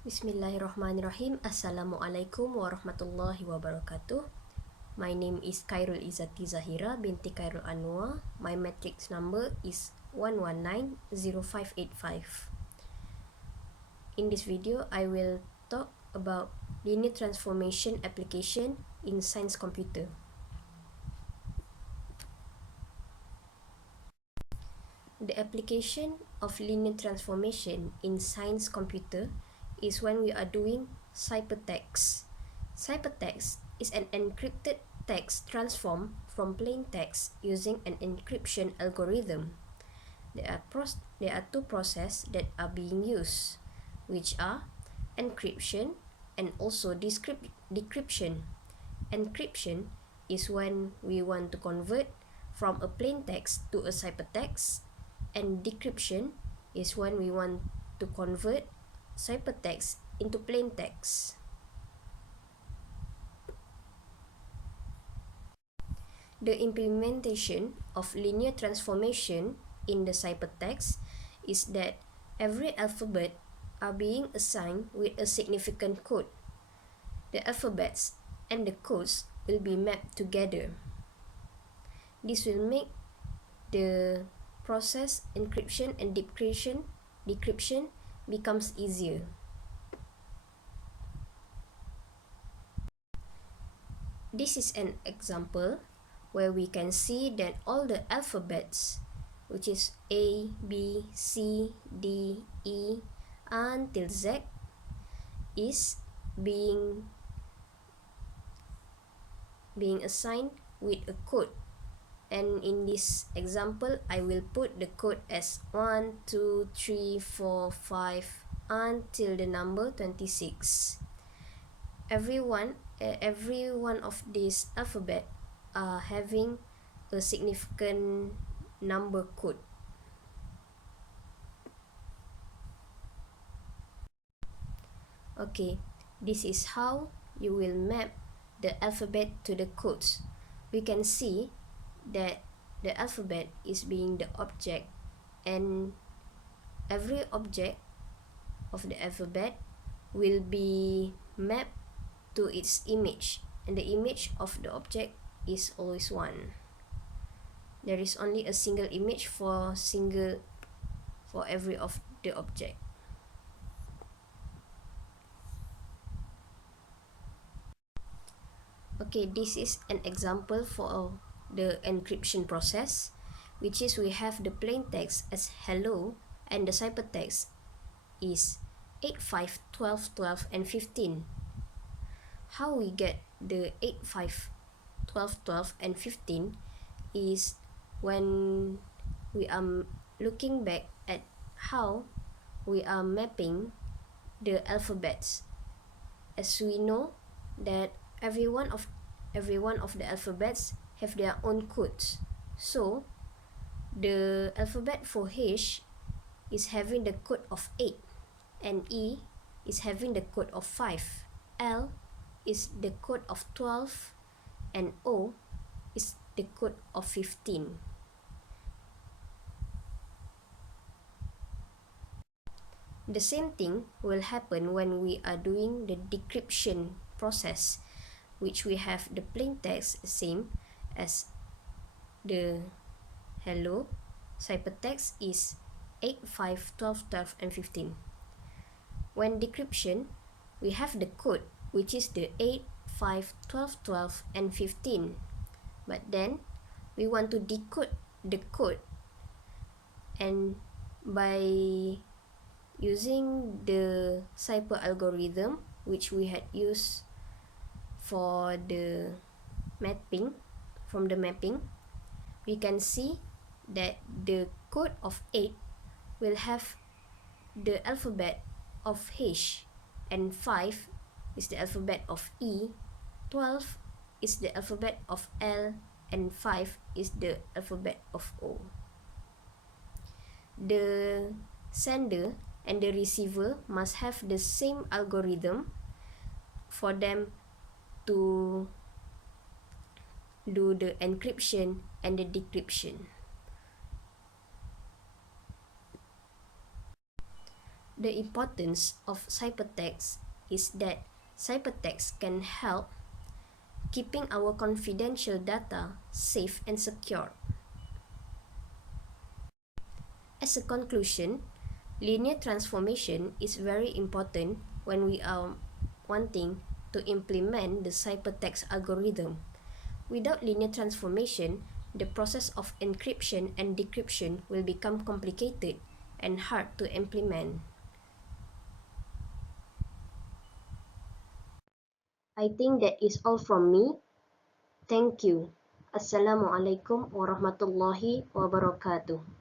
Bismillahirrahmanirrahim. Assalamualaikum warahmatullahi wabarakatuh. My name is Khairul Izzati ZAHIRA binti Khairul ANUAR. My matrix number is 1190585. In this video, I will talk about linear transformation application in science computer. The application of linear transformation in science computer is when we are doing ciphertext. Ciphertext is an encrypted text transform from plain text using an encryption algorithm. There are two processes that are being used, which are encryption and also decryption. Encryption is when we want to convert from a plain text to a ciphertext, and decryption is when we want to convert ciphertext into plain text. The implementation of linear transformation in the ciphertext is that every alphabet are being assigned with a significant code. The alphabets and the codes will be mapped together. This will make the process encryption and decryption becomes easier. This is an example where we can see that all the alphabets, which is A, B, C, D, E until Z, is being assigned with a code. And in this example, I will put the code as 1, 2, 3, 4, 5 until the number 26. Every one of these alphabet are having a significant number code. Okay, this is how you will map the alphabet to the codes. We can see that the alphabet is being the object, and every object of the alphabet will be mapped to its image, and the image of the object is always 1. There is only a single image for every of the object. Okay, this is an example for the encryption process, which is we have the plain text as hello and the ciphertext is 8, 5, 12, 12 and 15. How we get the 8, 5, 12, 12 and 15 is when we are looking back at how we are mapping the alphabets. As we know that every one of the alphabets have their own codes. So the alphabet for H is having the code of 8, and E is having the code of 5, L is the code of 12, and O is the code of 15. The same thing will happen when we are doing the decryption process, which we have the plain text same as the hello, ciphertext is 8, 5, 12, 12 and 15. When decryption, we have the code, which is the 8, 5, 12, 12 and 15. But then we want to decode the code, and by using the cipher algorithm which we had used for the mapping, we can see that the code of 8 will have the alphabet of H, and 5 is the alphabet of E, 12 is the alphabet of L, and 5 is the alphabet of O. The sender and the receiver must have the same algorithm for them to do the encryption and the decryption. The importance of ciphertext is that ciphertext can help keeping our confidential data safe and secure. As a conclusion, linear transformation is very important when we are wanting to implement the ciphertext algorithm. Without linear transformation, the process of encryption and decryption will become complicated and hard to implement. I think that is all from me. Thank you. Assalamualaikum warahmatullahi wabarakatuh.